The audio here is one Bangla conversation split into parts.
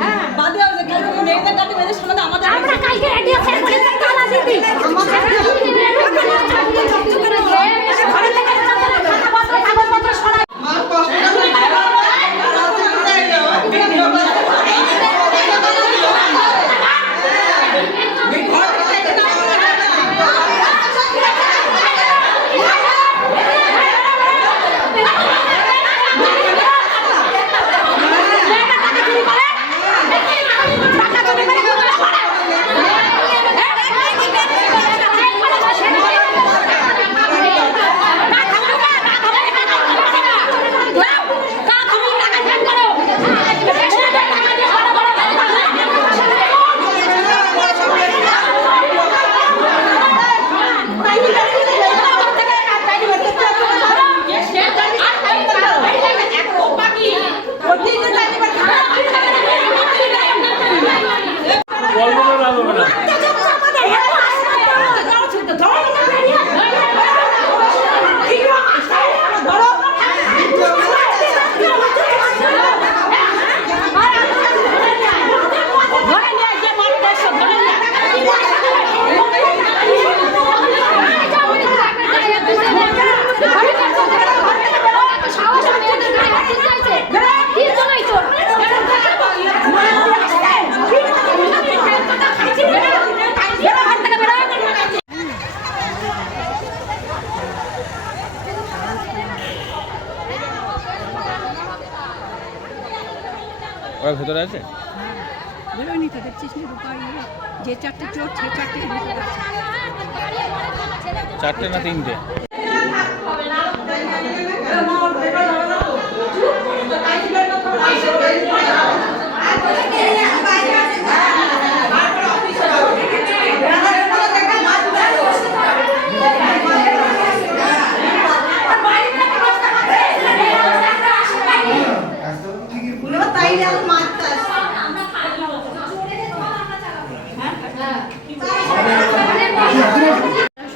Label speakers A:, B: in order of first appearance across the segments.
A: হ্যাঁ। বাদে কালকে মেয়েদের ডাকে মেয়েদের সামনে আমাদের আমরা
B: কালকে রেডিও ছেড়ে বলেছি তালা দিবি আমাদের
C: ওরা ভেতরে আছে?
D: বেরোয়নি তো দেখছিস নি? রূপা
B: যে
D: চারটে চোর সে
C: চারটে না তিনটে?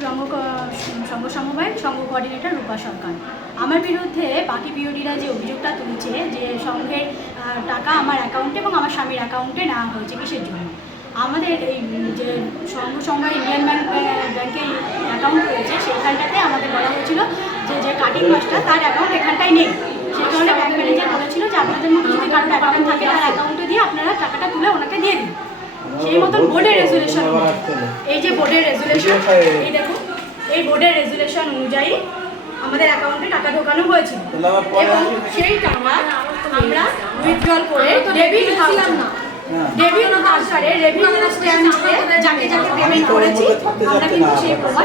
D: সংঘ সংঘ সমবায় সংঘ কোঅর্ডিনেটর রূপা সরকার। আমার বিরুদ্ধে বাকি বিওডিরা যে অভিযোগটা তুলছে যে সংঘের টাকা আমার অ্যাকাউন্টে এবং আমার স্বামীর অ্যাকাউন্টে নেওয়া হয়েছে কিসের জন্য? আমাদের এই যে সংঘ সংঘ ইন্ডিয়ান ব্যাংক ব্যাংকের অ্যাকাউন্ট রয়েছে সেইখানটাতে আমাদের বলা হয়েছিল যে যে কাটিং মাছটা তার অ্যাকাউন্ট এখানটায় নেই। সেই কারণে ব্যাংক ম্যানেজার বলেছিল যে আপনাদের মধ্যে যদি কারোর অ্যাকাউন্ট থাকে তার অ্যাকাউন্টে দিয়ে আপনারা টাকাটা তুলে ওনাকে দিয়ে দিন।
E: সেই মতন বোর্ডের রেজুলেশন
D: এই যে বোর্ডের রেজুলেশন এই দেখুন এই বোর্ডের রেজুলেশন অনুযায়ী আমাদের অ্যাকাউন্টে টাকা ঢোকানো হয়েছিল।
E: এবং সেই
D: টাকা আমরা উইথড্রল করে ডেবিট ডেবিট আকারে রেভিনিউ স্ট্যাম্প যাকে যাকে পেমেন্ট করেছি আমরা কিন্তু সেই প্রমাণ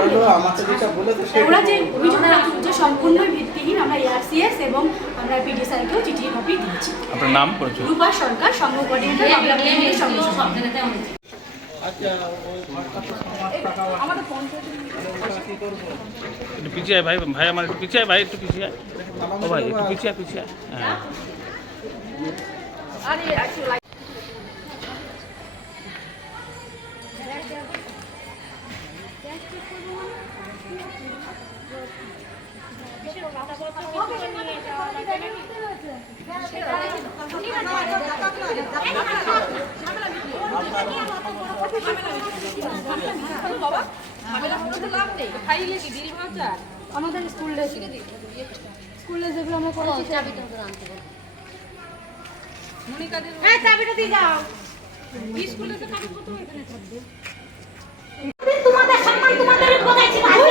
E: ওরা যে
D: অভিযোগটা তুলছে সম্পূর্ণ ভিত্তিহীন আমরা এআরসিএস এবং আমরা পিডি স্যারকেও চিঠি কপি দিয়েছি।
C: আপনার নাম
D: রূপা সরকার সংঘ কোঅর্ডিনেটর
C: পিছিয়ে ভাই ভাই আমার একটু পিছিয়ে ভাই একটু পিছিয়ে।
E: ও ভাই একটু
C: পিছিয়ে পিছিয়ে আয়। হ্যাঁ।
D: আমাদের স্কুল ড্রেস স্কুল যেগুলো আমরা করেছি। হ্যাঁ, চাবিটা
B: আনতে তোমাদের সম্মান তোমাদের বগাইছি ভালো